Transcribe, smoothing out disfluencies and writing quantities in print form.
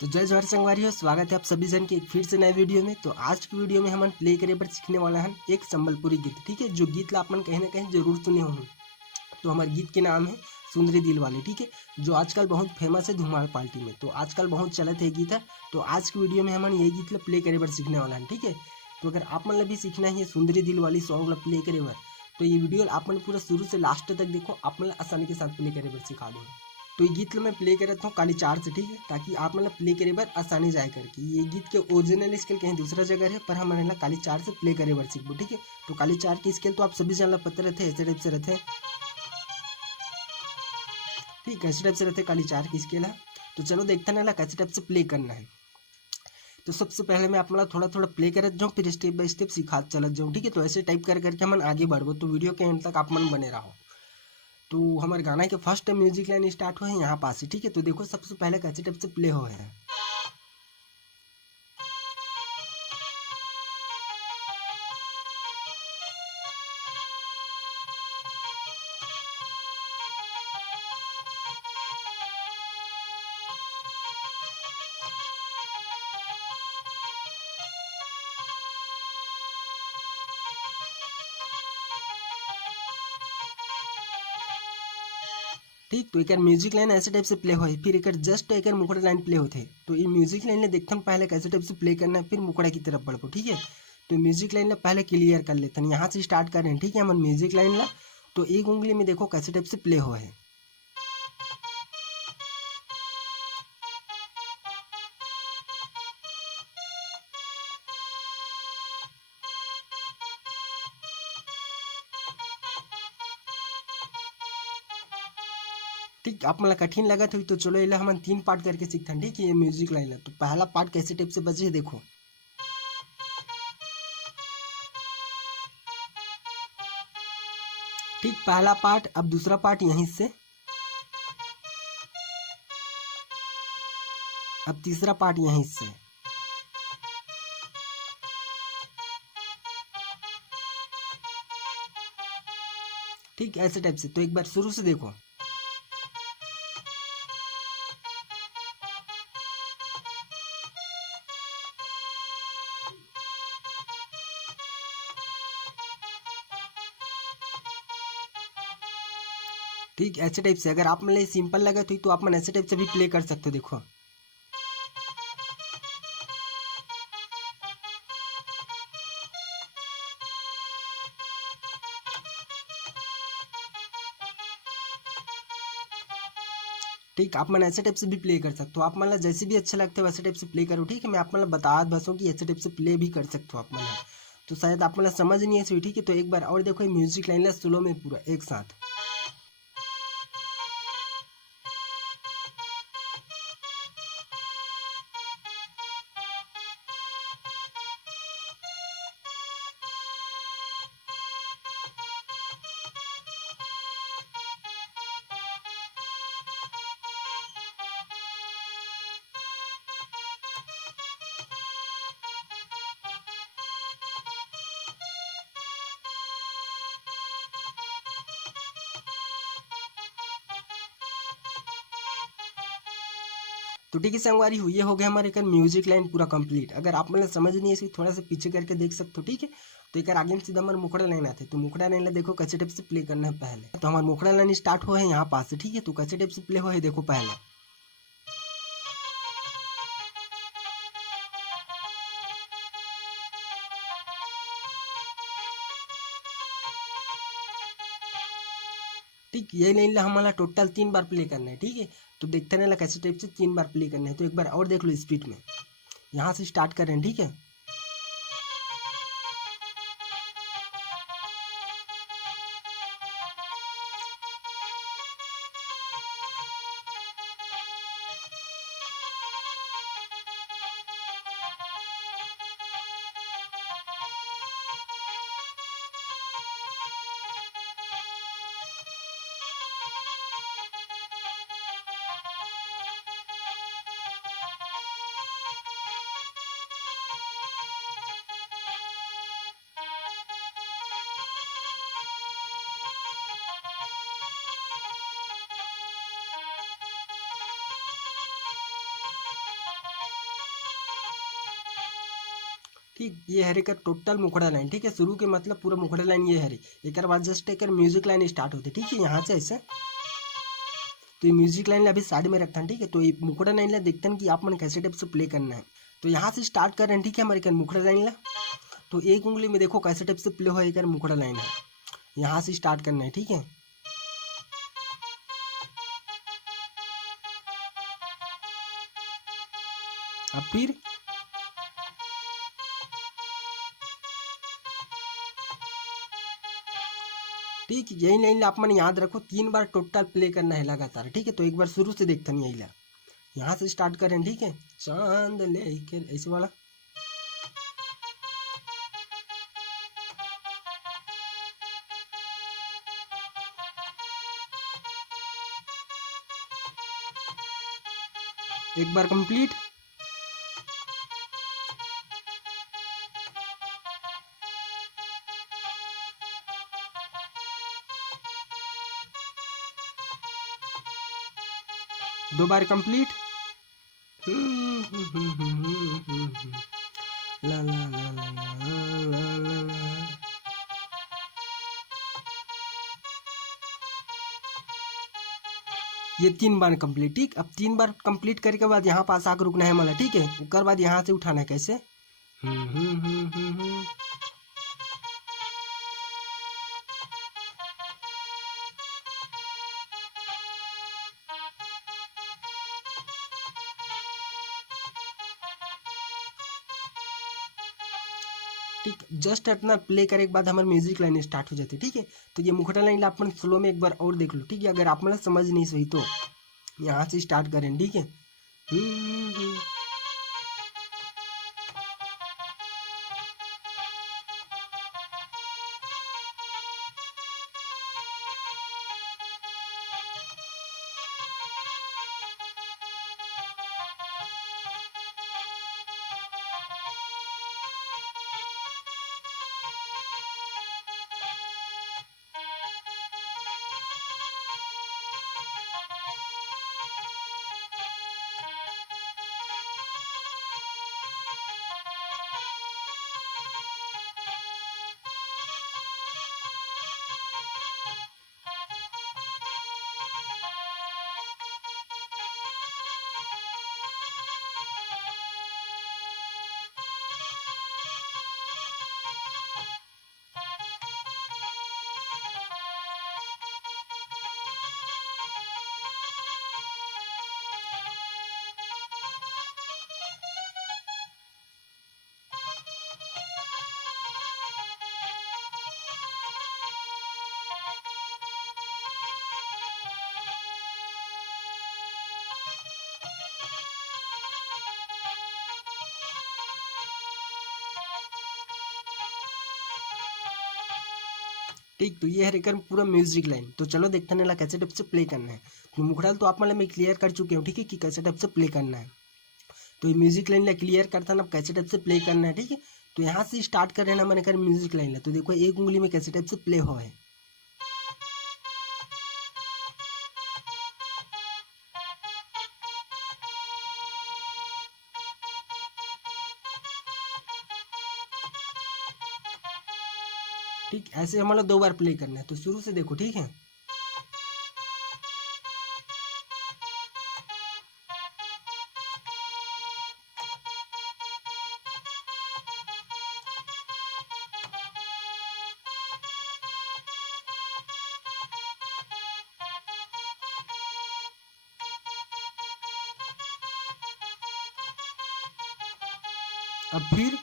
तो जय जवाहर संगवारी हो, स्वागत है आप सभी जन के एक फिर से नए वीडियो में। तो आज की वीडियो में हम प्ले करे पर सीखने वाला है एक संबलपुरी गीत। ठीक है, जो गीत ला अपन कहीं ना कहीं जरूर सुने होंगे। तो हमारे गीत के नाम है सुंदरी दिल वाले। ठीक है, जो आजकल बहुत फेमस है धुमाल पार्टी में, तो आजकल बहुत चलत है गीत है। तो आज की वीडियो में हम ये गीत ला प्ले करे पर सीखने वाला है। ठीक है, तो अगर आप मतलब भी सीखना है सुंदरी दिल वाली सॉन्ग ला प्ले करे पर, तो ये वीडियो आप पूरा शुरू से लास्ट तक देखो, आप मतलब आसानी के साथ प्ले करे पर सिखा दूँ। तो ये गीत मैं प्ले करता हूँ काली चार से। ठीक है, ताकि आप मतलब प्ले करे बार आसानी जाए करके। ये गीत के ओरिजिनल स्केल कहीं दूसरा जगह है, पर हम ना काली चार से प्ले करे बार सीखो। ठीक है, तो काली चार की स्केल तो आप सभी जानना पता रहते हैं, ऐसे टाइप से रहते हैं। ठीक है, ऐसे टाइप से रहते काली चार की स्केल है। तो चलो देखते हैं ना कैसे टाइप से प्ले करना है। तो सबसे पहले मैं आप थोड़ा थोड़ा प्ले करत जाऊँ, फिर स्टेप बाय स्टेप सिखा चलत जाऊँ। ठीक है, तो ऐसे टाइप कर करके हम आगे बढ़ो, तो वीडियो के एंड तक आप मन बने रहो। तो हमारे गाना के फर्स्ट म्यूजिक लाइन स्टार्ट हो है यहाँ पास ही। ठीक है, तो देखो सबसे पहले कैसे टाइप से प्ले हो है। ठीक, तो एक म्यूजिक लाइन ऐसे टाइप से प्ले हो, फिर एक जस्ट एक मुकड़ा लाइन प्ले होते। तो ये म्यूजिक लाइन ने देखते हम पहले कैसे टाइप से प्ले करना है, फिर मुकड़ा की तरफ बढ़ो। ठीक है, तो म्यूजिक लाइन ला पहले क्लियर कर लेते हैं, यहाँ से स्टार्ट कर रहे हैं। ठीक है, हम म्यूजिक लाइन ला तो एक उंगली में देखो कैसे टाइप से प्ले हो है। ठीक, आप मतलब कठिन लगा था तो चलो इला हम तीन पार्ट करके सीखते हैं। ठीक है, ये म्यूजिक लाइन ला तो पहला पार्ट कैसे टाइप से बजे देखो। ठीक, पहला पार्ट, अब दूसरा पार्ट यहीं से, अब तीसरा पार्ट यहीं से। ठीक, ऐसे टाइप से। तो एक बार शुरू से देखो। ठीक, ऐसे टाइप से। अगर आप मतलब सिंपल लगा तो आप मन ऐसे टाइप से भी प्ले कर सकते हो। देखो ठीक, आप मन ऐसे टाइप से भी प्ले कर सकते हो। आप मतलब जैसे भी अच्छा लगता है वैसे टाइप से प्ले करो। ठीक है, मैं आप मतलब बता बसों की ऐसे टाइप से प्ले भी कर सकते हो आप मतलब। तो शायद आप मतलब समझ नहीं ऐसे। ठीक है, तो एक बार और देखो म्यूजिक लाइन ला स्लो में पूरा एक साथ। तो ठीक है संगवारी हुई, ये हो गया हमारे एक म्यूजिक लाइन पूरा कंप्लीट। अगर आप मतलब समझ नहीं है थोड़ा सा पीछे करके देख सकते हो। ठीक है, तो एक आगे में सीधा हमारे मुखड़ा लाइन आते, तो मुखड़ा लाइन ला देखो कैसे टाइप से प्ले करना है पहले। तो हमारा मुखड़ा लाइन स्टार्ट हो है यहाँ पास से। ठीक है, तो कैसे टाइप से प्ले हो है देखो पहले। ठीक, ये लाइन ला हमारा टोटल 3 बार प्ले करना है। ठीक है, तो देखते रहना कैसे टाइप से 3 बार प्ले करना है। तो एक बार और देख लो स्पीड में, यहाँ से स्टार्ट कर रहे हैं। ठीक है, ठीक, ये हरे का टोटल मुखड़ा लाइन, ठीक है, शुरू के मतलब पूरा मुखड़ा लाइन ये हरे, एक बाद जस्ट एक म्यूजिक लाइन स्टार्ट होती है, ठीक है, यहाँ से ऐसे। तो ये म्यूजिक लाइन अभी साइड में रखता है, ठीक है। तो ये मुखड़ा लाइन ला देखते हैं कि आप मन कैसे टाइप से प्ले करना है। तो यहाँ से स्टार्ट कर रहे हैं, ठीक है, हमारे मुखड़ा लाइन ला। तो एक उंगली में देखो कैसे टाइप से प्ले हो, एक मुखड़ा लाइन है, यहाँ से स्टार्ट करना है, ठीक है। अब फिर ठीक, यही लाइन आप मन याद रखो, 3 बार टोटल प्ले करना है लगातार, ठीक है। तो एक बार शुरू से देखते नहीं, यही यहाँ से स्टार्ट करें, ठीक है, चांद लेके ऐसे वाला। एक बार कंप्लीट। दो बार कंप्लीट। ला ला ला ला ला ला ला। ये 3 बार कंप्लीट, ठीक। अब 3 बार कंप्लीट करने के बाद यहाँ पास आकर रुकना है मला, ठीक है। उसके बाद यहाँ से उठाना है कैसे। ठीक, जस्ट इतना प्ले करे के बाद हमारे म्यूजिक लाइन स्टार्ट हो जाती है, ठीक है। तो ये मुखड़ा लाइन आप स्लो में एक बार और देख लो, ठीक है। अगर आप मतलब समझ नहीं सही तो यहाँ से स्टार्ट करें, ठीक है। ठीक, तो ये है रेकर पूरा म्यूजिक लाइन। तो चलो देखते हैं कैसे टाइप से प्ले करना है। तो मुखड़ा तो आप मतलब मैं क्लियर कर चुके हूँ, ठीक है, कि कैसे टाइप से प्ले करना है। तो ये म्यूजिक लाइन ला क्लियर करता ना, कैसे टाइप से प्ले करना है, ठीक है। तो यहाँ से स्टार्ट कर रहे हैं मैंने कर म्यूजिक लाइन ला। तो देखो एक उंगली में कैसे टाइप से प्ले हो है। ठीक, ऐसे हमारा 2 बार प्ले करना है। तो शुरू से देखो, ठीक है। अब फिर